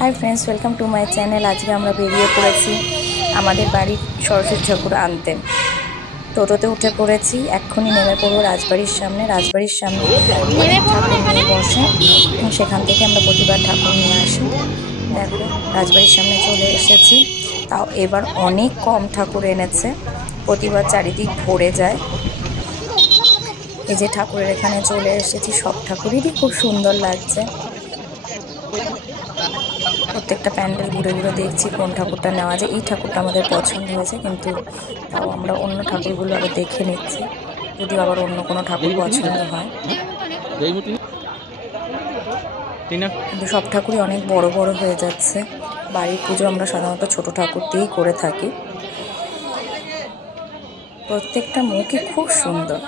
High friends welcome to my channel. आज के আমরা বেরিয়ে পড়েছি আমাদের বাড়ির সরস্বতী ঠাকুর আনতে। টোটোতে উঠে পড়েছি, এক্ষুনি নেমে পড়বো রাজবাড়ির সামনে। রাজবাড়ির সামনে ঠাকুর নিয়ে বসে, সেখান থেকে আমরা প্রতিবার ঠাকুর নিয়ে আসি। দেখো রাজবাড়ির সামনে চলে এসেছি, তাও এবার অনেক কম ঠাকুর এনেছে, প্রতিবার চারিদিক ভরে যায়। এই যে ঠাকুরের এখানে চলে এসেছি, সব ঠাকুরেরই খুব সুন্দর লাগছে। প্রত্যেকটা প্যান্ডেল ঘুরে ঘুরে দেখছি কোন ঠাকুরটা নেওয়া যায়। এই ঠাকুরটা আমাদের পছন্দ হয়েছে, কিন্তু তাও আমরা অন্য ঠাকুরগুলো আগে দেখে নিচ্ছি, যদি আবার অন্য কোনো ঠাকুর পছন্দ হয়। কিন্তু সব ঠাকুরই অনেক বড় বড় হয়ে যাচ্ছে। বাড়ির পুজো আমরা সাধারণত ছোট ঠাকুর দিয়েই করে থাকি। প্রত্যেকটা মুখই খুব সুন্দর।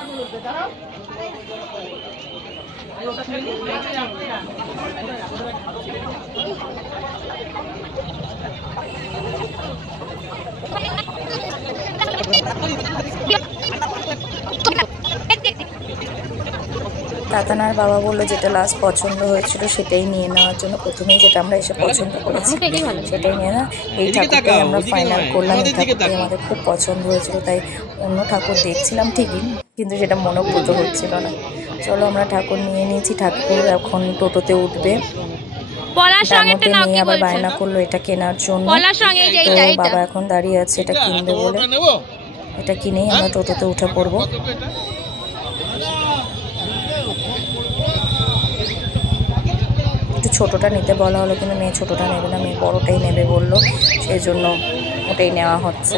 তাতানার বাবা বললো যেটা লাস্ট পছন্দ হয়েছিল সেটাই নিয়ে নেওয়ার জন্য। প্রথমেই যেটা আমরা এসে পছন্দ করেছি সেটাই নিয়ে না, এই ঠাকুরটাই আমরা ফাইনাল করলাম। এই ঠাকুরটাই আমাদের খুব পছন্দ হয়েছিল, তাই অন্য ঠাকুর দেখছিলাম ঠিকই, কিন্তু সেটা মনোভূত হচ্ছিল না। চলো আমরা ঠাকুর নিয়ে নিয়েছি। ঠাকুর এখন টোটোতে উঠবে, নিয়ে আবার বায়না করলো এটা কেনার জন্য। তো বাবা এখন দাঁড়িয়ে আছে এটা কিনবে বলে, এটা কিনেই আমরা টোটোতে উঠে পড়বো। একটু ছোটোটা নিতে বলা হলো, কিন্তু মেয়ে ছোটোটা নেবে না, মেয়ে বড়োটাই নেবে বললো, সেই জন্য ওটাই নেওয়া হচ্ছে।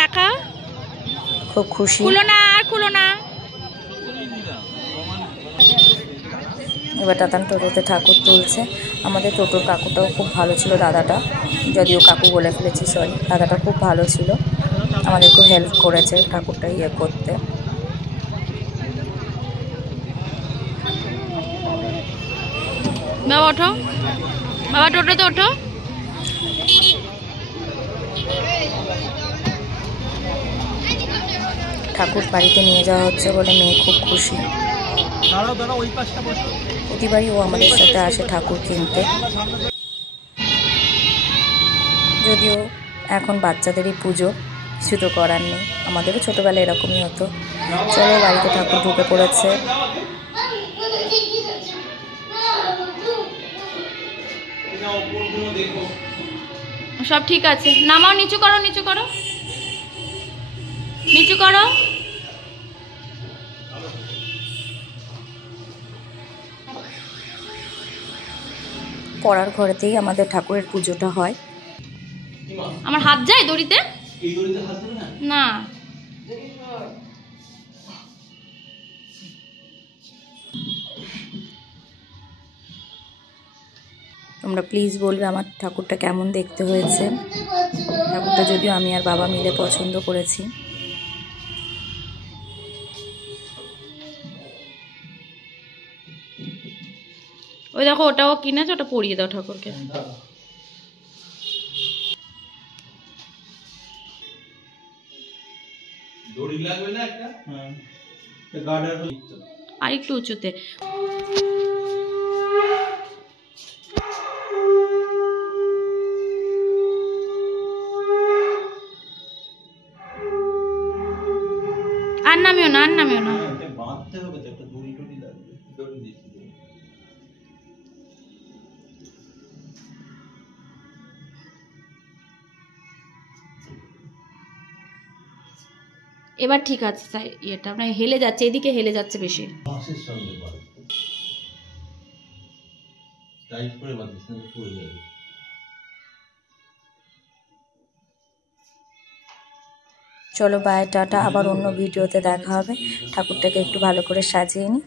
দেখা খুব খুশি। এবার তাতান টোটোতে ঠাকুর তুলছে। আমাদের টোটোর কাকুটাও খুব ভালো ছিল, দাদাটা, যদিও কাকু বলে ফেলেছি সরি, দাদাটা খুব ভালো ছিল, আমাদের খুব হেল্প করেছে ঠাকুরটা ইয়ে করতে। বাবা ওঠো, বাবা টোটোতে ওঠো। ঠাকুর বাড়িতে নিয়ে যাওয়া হচ্ছে বলে মেয়ে খুব খুশি। প্রতিবারই ও আমাদের সাথে আসে ঠাকুর কিনতে, যদিও এখন বাচ্চাদেরই পুজো, কিছু তো করার নেই, আমাদেরও ছোটোবেলায় এরকমই হতো। চলো বাড়িতে ঠাকুর ঢুকে পড়েছে। সব ঠিক আছে, নামাও, নিচু করো, নিচু করো, নিচু করো। পড়ার ঘরেতেই আমাদের ঠাকুরের পুজোটা হয়। আমার হাত যায় দড়িতে? না, তোমরা প্লিজ বলবে আমার ঠাকুরটা কেমন দেখতে হয়েছে। ঠাকুরটা যদিও আমি আর বাবা মিলে পছন্দ করেছি। ওই দেখো ওটাও কিনেছে, ওটা পরিয়ে দাও ঠাকুরকে। আর একটু উঁচুতে। আর নামিও না, আর নামিও না। এবার ঠিক আছে, ইয়েটা আপনার হেলে যাচ্ছে, এদিকে হেলে যাচ্ছে বেশি। চলো বাই, টাটা, আবার অন্য ভিডিওতে দেখা হবে। ঠাকুরটাকে একটু ভালো করে সাজিয়ে নিই।